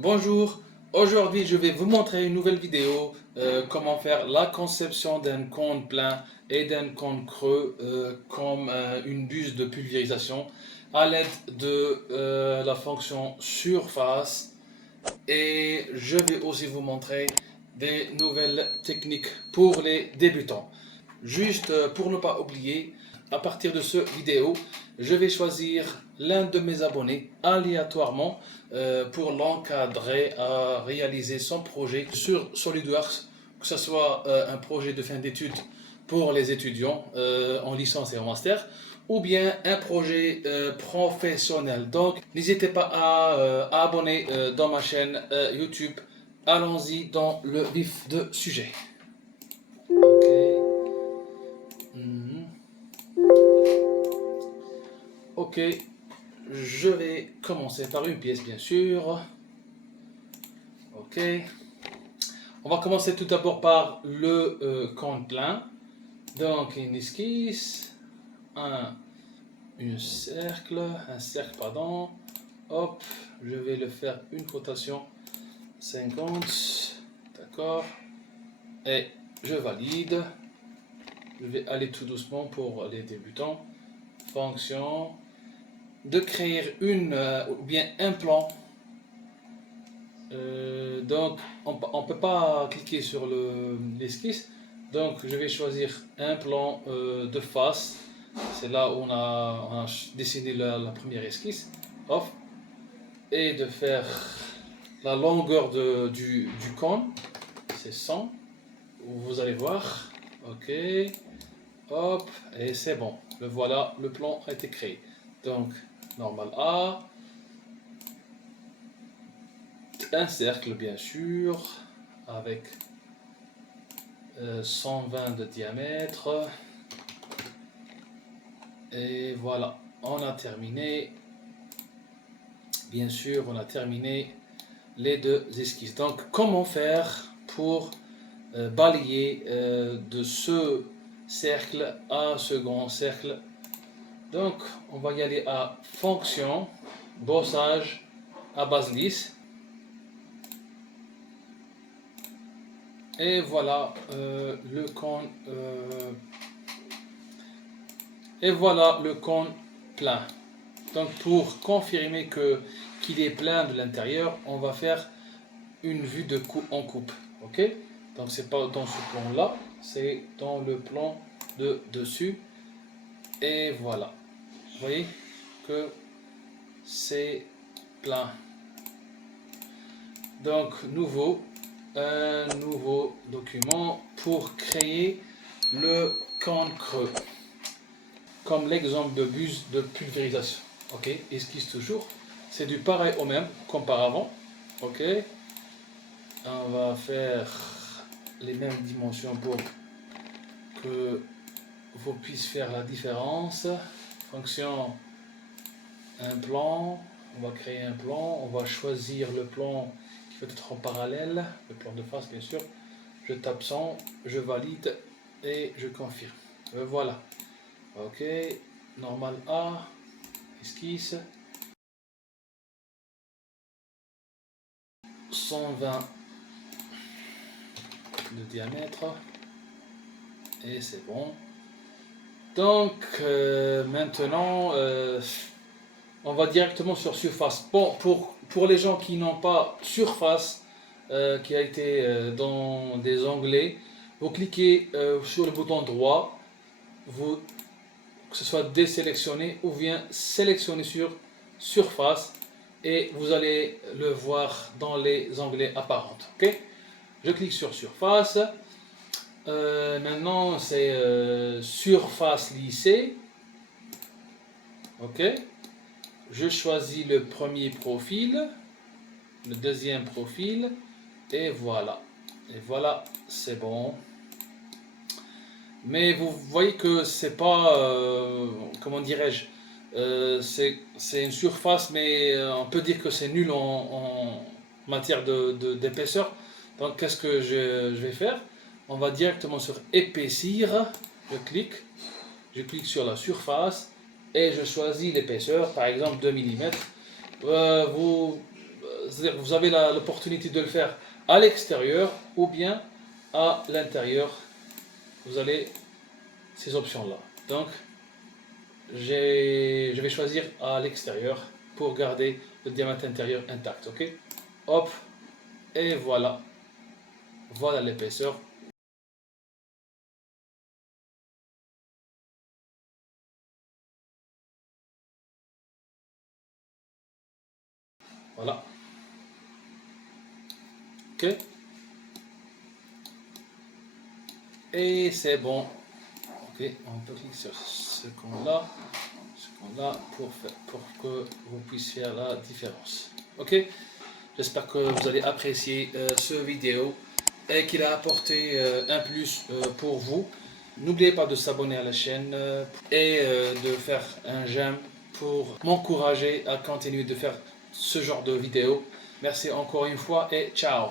Bonjour, aujourd'hui je vais vous montrer une nouvelle vidéo comment faire la conception d'un cône plein et d'un cône creux comme une buse de pulvérisation à l'aide de la fonction surface, et je vais aussi vous montrer des nouvelles techniques pour les débutants. Juste pour ne pas oublier, à partir de cette vidéo, je vais choisir l'un de mes abonnés aléatoirement pour l'encadrer à réaliser son projet sur SolidWorks, que ce soit un projet de fin d'études pour les étudiants en licence et en master, ou bien un projet professionnel. Donc, n'hésitez pas à abonner dans ma chaîne YouTube. Allons-y dans le vif du sujet. Ok. Ok, je vais commencer par une pièce, bien sûr. Ok. On va commencer tout d'abord par le cône plein. Donc, une esquisse, un cercle, pardon. Hop, je vais le faire une rotation 50. D'accord. Et je valide. Je vais aller tout doucement pour les débutants. Fonction de créer une ou bien un plan. Donc on ne peut pas cliquer sur l'esquisse. Donc je vais choisir un plan de face. C'est là où on a dessiné la première esquisse. Off. Et de faire la longueur du cône. C'est 100. Vous allez voir. Ok. Hop. Et c'est bon. Le voilà, le plan a été créé. Donc normal A. Un cercle bien sûr, avec 120 de diamètre. Et voilà, on a terminé. Bien sûr, on a terminé les deux esquisses. Donc, comment faire pour balayer de ce cercle à ce grand cercle? Donc, on va y aller à fonction, bossage à base lisse. Et voilà le cône. Et voilà le cône plein. Donc pour confirmer qu'il est plein de l'intérieur, on va faire une vue de en coupe. Ok. Donc c'est pas dans ce plan là, c'est dans le plan de dessus. Et voilà. Vous voyez que c'est plein. Donc un nouveau document pour créer le cône creux, comme l'exemple de buse de pulvérisation. Ok, esquisse toujours. C'est du pareil au même qu'auparavant. Ok, on va faire les mêmes dimensions pour que vous puissiez faire la différence. Fonction, un plan. On va créer un plan. On va choisir le plan qui va être en parallèle, le plan de face bien sûr. Je tape 100, je valide et je confirme. Voilà. Ok, normal A, esquisse, 120 de diamètre, et c'est bon. Donc maintenant on va directement sur surface. Bon, pour les gens qui n'ont pas surface qui a été dans des onglets, vous cliquez sur le bouton droit, que ce soit désélectionné ou bien sélectionné sur surface, et vous allez le voir dans les onglets apparentes. Ok, je clique sur surface. Maintenant c'est surface lissée. Ok, je choisis le premier profil, le deuxième profil, et voilà. Et voilà, c'est bon. Mais vous voyez que c'est pas, comment dirais-je, c'est une surface, mais on peut dire que c'est nul en matière d'épaisseur. Donc qu'est-ce que je vais faire? On va directement sur épaissir, je clique sur la surface et je choisis l'épaisseur, par exemple 2 mm. c'est-à-dire vous avez l'opportunité de le faire à l'extérieur ou bien à l'intérieur. Vous avez ces options-là. Donc, je vais choisir à l'extérieur pour garder le diamètre intérieur intact. Ok. Hop. Et voilà. Voilà l'épaisseur. Voilà. Ok. Et c'est bon. Ok. On peut cliquer sur ce qu'on a pour que vous puissiez faire la différence. Ok. J'espère que vous allez apprécier ce vidéo et qu'il a apporté un plus pour vous. N'oubliez pas de s'abonner à la chaîne et de faire un j'aime pour m'encourager à continuer de faire ce genre de vidéos. Merci encore une fois et ciao.